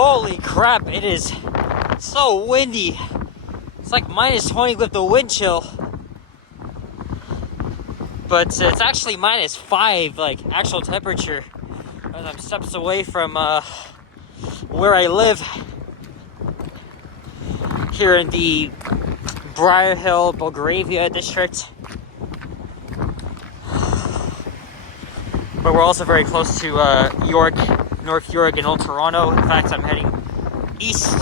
Holy crap, it is so windy. It's like minus 20 with the wind chill. But it's actually minus 5, like actual temperature. As I'm steps away from where I live. Here in the Briar Hill, Belgravia district. But we're also very close to York, North York and Old Toronto. In fact, I'm heading east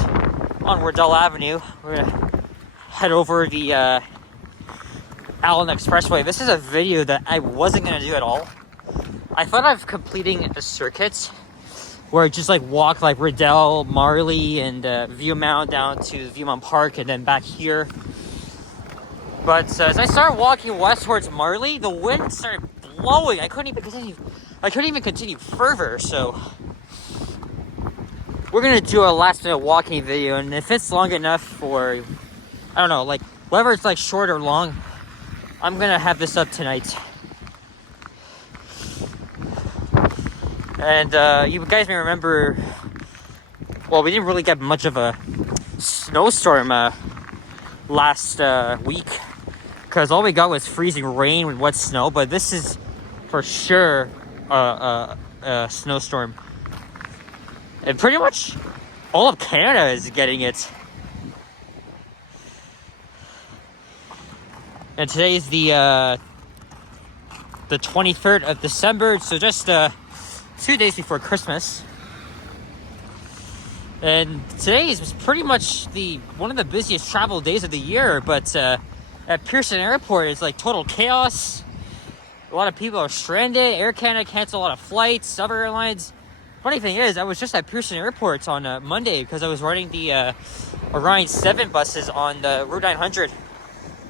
on Wardell Avenue. We're gonna head over the Allen Expressway. This is a video that I wasn't gonna do at all. I thought of completing a circuit where I just like walk like Riddell, Marley, and Viewmount down to Viewmount Park and then back here. But as I started walking west towards Marley, the wind started blowing. I couldn't even continue further. So we're gonna do a last minute walking video, and if it's long enough for, I don't know, like whether it's like short or long, I'm gonna have this up tonight. And you guys may remember, well, we didn't really get much of a snowstorm last week, because all we got was freezing rain with wet snow. But this is for sure a snowstorm, and pretty much all of Canada is getting it. And today's the 23rd of December, so just 2 days before Christmas. And today is pretty much one of the busiest travel days of the year, but at Pearson Airport it's like total chaos. A lot of people are stranded. Air Canada canceled a lot of flights, other airlines. Funny thing is, I was just at Pearson Airport on Monday because I was riding the Orion 7 buses on the Route 900,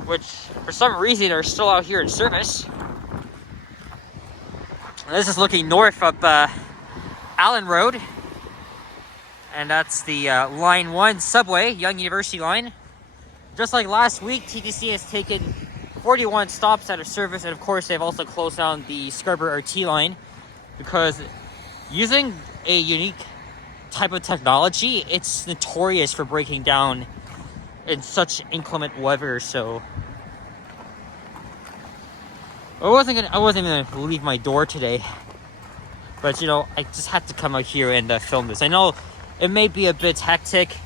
which for some reason are still out here in service. This is looking north up Allen Road, and that's the Line 1 subway, Yonge University line. Just like last week, TTC has taken 41 stops out of service, and of course they've also closed down the Scarborough RT line, because using a unique type of technology, it's notorious for breaking down in such inclement weather. So I wasn't gonna leave my door today, but you know, I just had to come out here and film this. I know it may be a bit hectic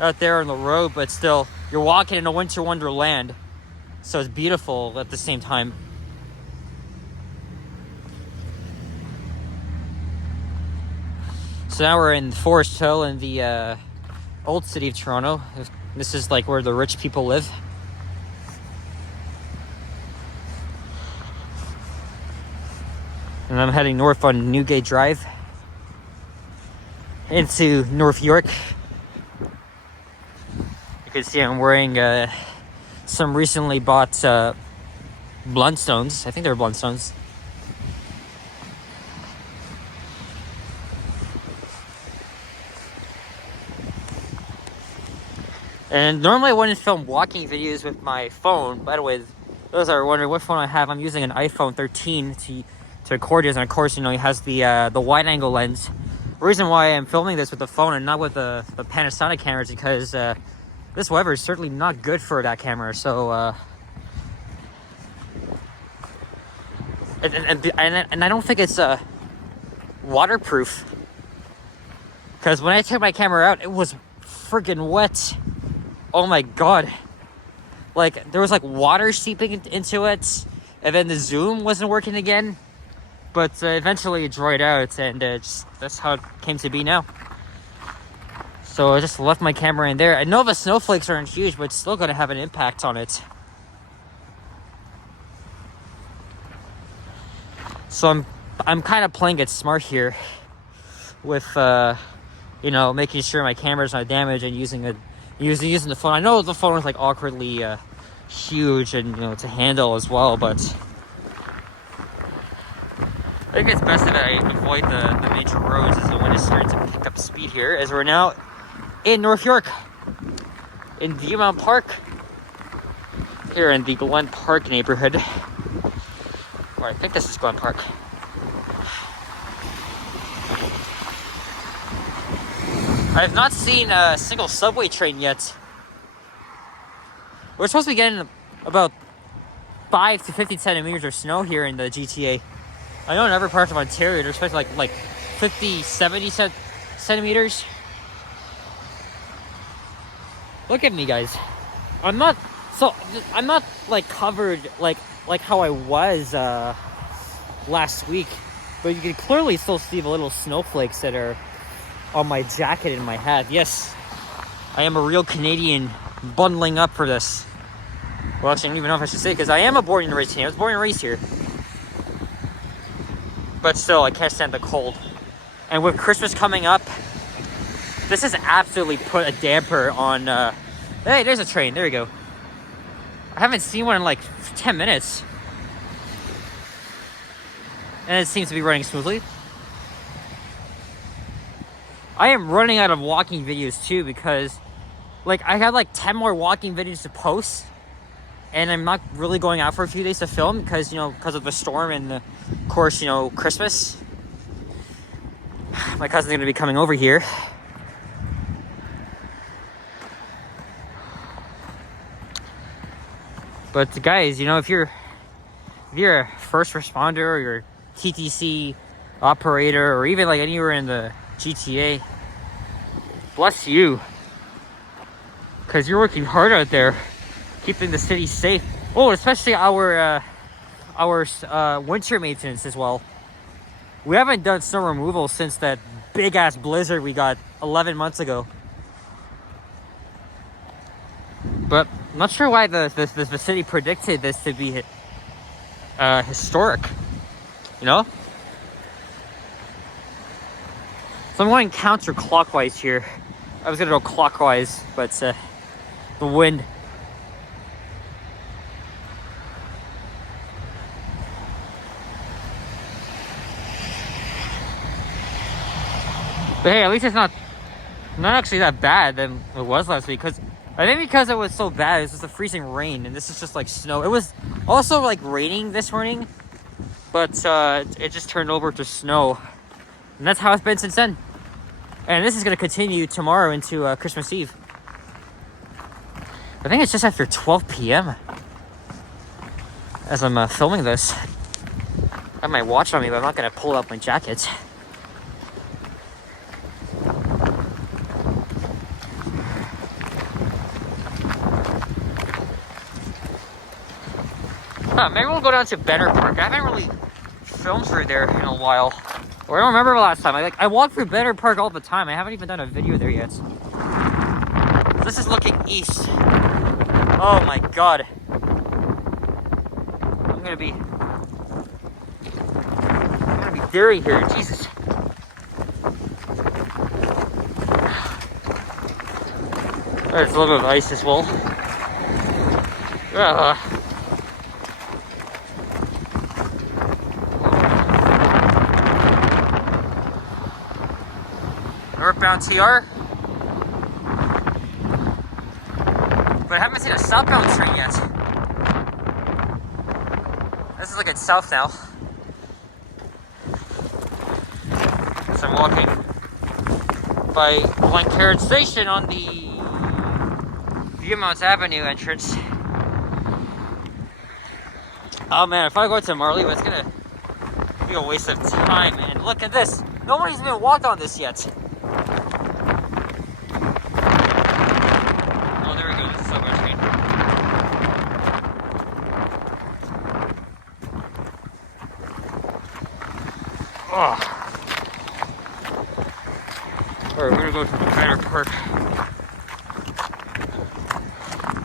out there on the road, but still, you're walking in a winter wonderland, so it's beautiful at the same time. So now we're in Forest Hill in the old city of Toronto. This is like where the rich people live. And I'm heading north on Newgate Drive into North York. You can see I'm wearing some recently bought Blundstones. I think they're Blundstones. And normally I wouldn't film walking videos with my phone. By the way, those are wondering what phone I have. I'm using an iPhone 13 to record this, and of course, you know, it has the wide angle lens. The reason why I'm filming this with the phone and not with the Panasonic camera is because this weather is certainly not good for that camera. So and I don't think it's waterproof, because when I took my camera out, it was freaking wet. Oh my god, like there was like water seeping into it, and then the zoom wasn't working again. But eventually it dried out, and that's how it came to be now. So I just left my camera in there. I know the snowflakes aren't huge, but it's still going to have an impact on it. So I'm kind of playing it smart here with you know, making sure my camera's not damaged and using the phone. I know the phone is like awkwardly huge, and you know, to handle as well, but I think it's best that I avoid the major roads as the wind is starting to pick up speed here, as we're now in North York, in Viewmount Park, here in the Glen Park neighborhood. Or I think this is Glen Park. I've not seen a single subway train yet. We're supposed to be getting about 5 to 50 centimeters of snow here in the GTA. I know in other parts of Ontario they're expecting like 50, 70 centimeters. Look at me, guys. I'm not like covered like how I was last week, but you can clearly still see the little snowflakes that are on my jacket and my hat. Yes, I am a real Canadian bundling up for this. Well, actually, I don't even know if I should say, because I am a born and raised here. I was born and raised here. But still, I can't stand the cold. And with Christmas coming up, this has absolutely put a damper on... Hey, there's a train. There you go. I haven't seen one in like 10 minutes. And it seems to be running smoothly. I am running out of walking videos too, because like I have like 10 more walking videos to post. And I'm not really going out for a few days to film because, because of the storm and, of course, Christmas. My cousin's going to be coming over here. But guys, if you're a first responder or you're a TTC operator or even like anywhere in the GTA, bless you. Because you're working hard out there, keeping the city safe. Oh, especially our winter maintenance as well. We haven't done snow removal since that big ass blizzard we got 11 months ago. But I'm not sure why the city predicted this to be historic. So I'm going counterclockwise here. I was gonna go clockwise, but the wind. But hey, at least it's not actually that bad than it was last week. Because I think because it was so bad, it's just a freezing rain, and this is just like snow. It was also like raining this morning, but it just turned over to snow, and that's how it's been since then. And this is gonna continue tomorrow into Christmas Eve. I think it's just after 12 p.m. as I'm filming this. I have my watch on me, but I'm not gonna pull out my jacket. Maybe we'll go down to Benner Park. I haven't really filmed through there in a while. Or I don't remember the last time. I walk through Benner Park all the time. I haven't even done a video there yet. This is looking east. Oh my god. I'm gonna be daring here. Jesus. There's a little bit of ice as well. Northbound TR. But I haven't seen a southbound train yet. This is looking south now. So I'm walking by Glencairn Station on the Viewmont Avenue entrance. Oh man, if I go to Marley, it's gonna be a waste of time. And look at this. Nobody's even walked on this yet. Oh, there we go. This is subway train. Oh. Alright, we're gonna go to the Benner Park.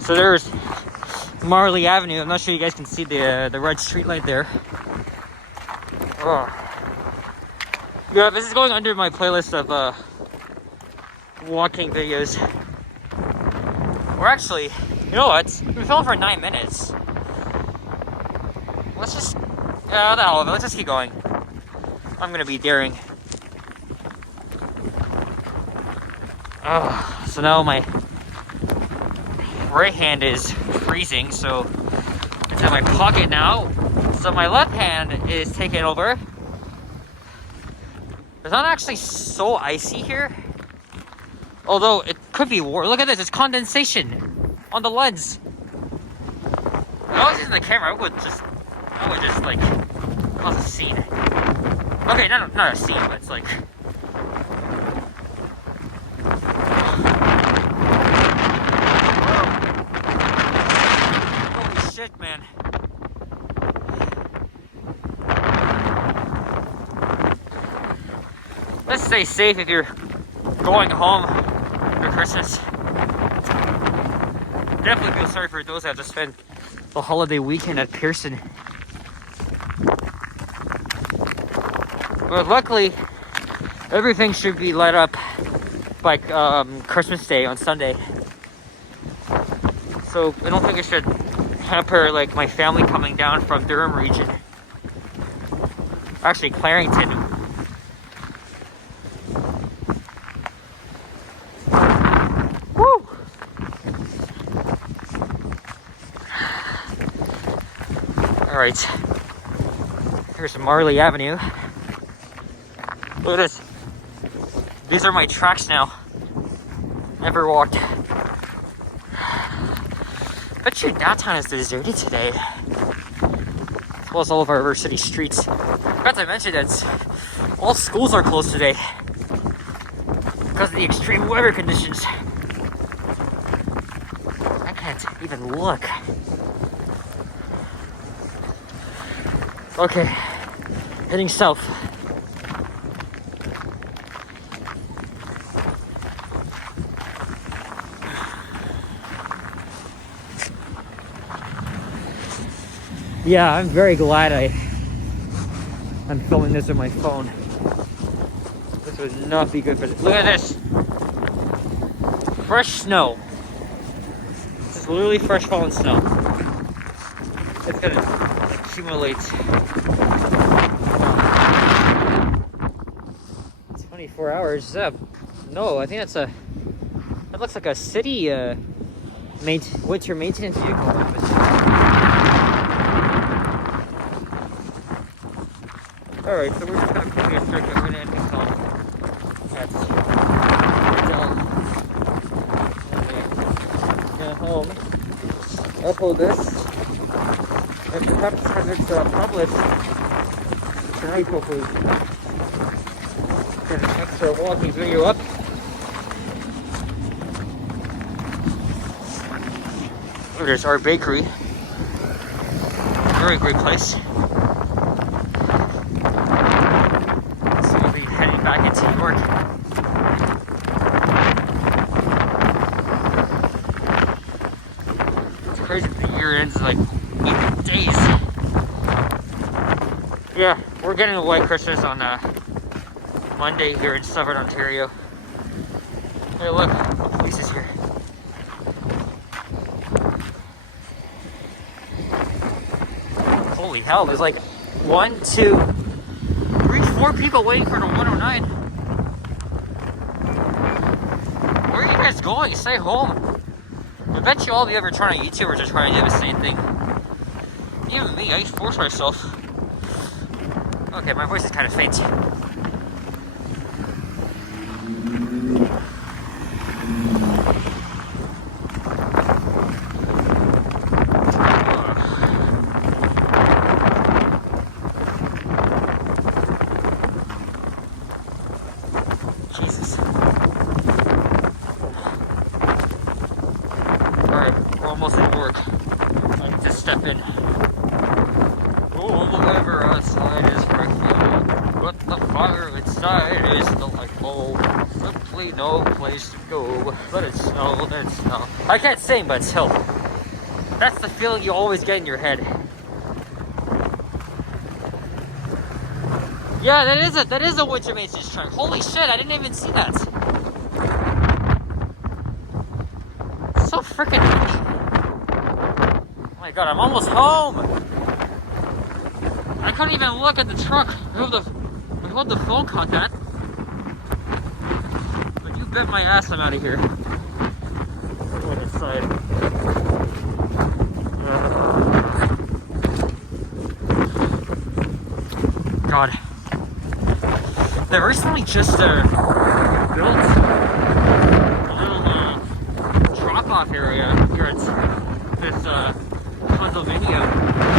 So there's Marley Avenue. I'm not sure you guys can see the red street light there. Oh. Yeah, this is going under my playlist of walking videos. Or actually, you know what? We've been filming for 9 minutes. Let's just, what the hell of it. Let's just keep going. I'm gonna be daring. Oh, so now my right hand is freezing, so it's in my pocket now. So my left hand is taking over. It's not actually so icy here. Although it could be war. Look at this, it's condensation on the lens. If I was using the camera, I would just like cause a scene. Okay, not a scene, but it's like. Holy shit, man. Let's stay safe if you're going home for Christmas. Definitely feel sorry for those that have to spend the holiday weekend at Pearson. But luckily, everything should be lit up by Christmas Day on Sunday. So I don't think it should hamper like my family coming down from Durham region. Actually, Clarington. Woo! All right. Here's Marley Avenue. Look at this. These are my tracks now. Never walked. Bet you downtown is deserted today. As well as all of our river city streets. Forgot to mention that all schools are closed today because of the extreme weather conditions. I can't even look. Okay, heading south. Yeah, I'm very glad I'm filming this on my phone. This would not be good for this. Look at this! Fresh snow. This is literally fresh fallen snow. It's gonna accumulate 24 hours up. No, I think that looks like a city winter maintenance vehicle. Alright, so we're just gonna quickly circuit. We're gonna end this off at home. Upload this. And perhaps when it's published tonight, hopefully, get an extra walking video up. Oh, there's our bakery. Very great place. Back into York. It's crazy the year ends like even days. Yeah, we're getting a white Christmas on Monday here in Southern Ontario. Hey look, the police is here. Holy hell, there's like 1, 2, 3, 4 people waiting for the 109. Where are you guys going? Stay home. I bet you all the other trying YouTubers are trying to do the same thing. Even me, I force myself. Okay, my voice is kind of faint. Almost at work. I need to step in. Oh, the weather outside is frightful, but the fire inside is delightful. Simply no place to go, but it's snow, and snow. I can't sing, but still. That's the feeling you always get in your head. Yeah, that is a winter maintenance truck. Holy shit, I didn't even see that. So freaking. Oh my god, I'm almost home! I couldn't even look at the truck. I hope the phone caught that. But you bet my ass I'm out of here. Let's go inside. God. They recently just built area here at this Pennsylvania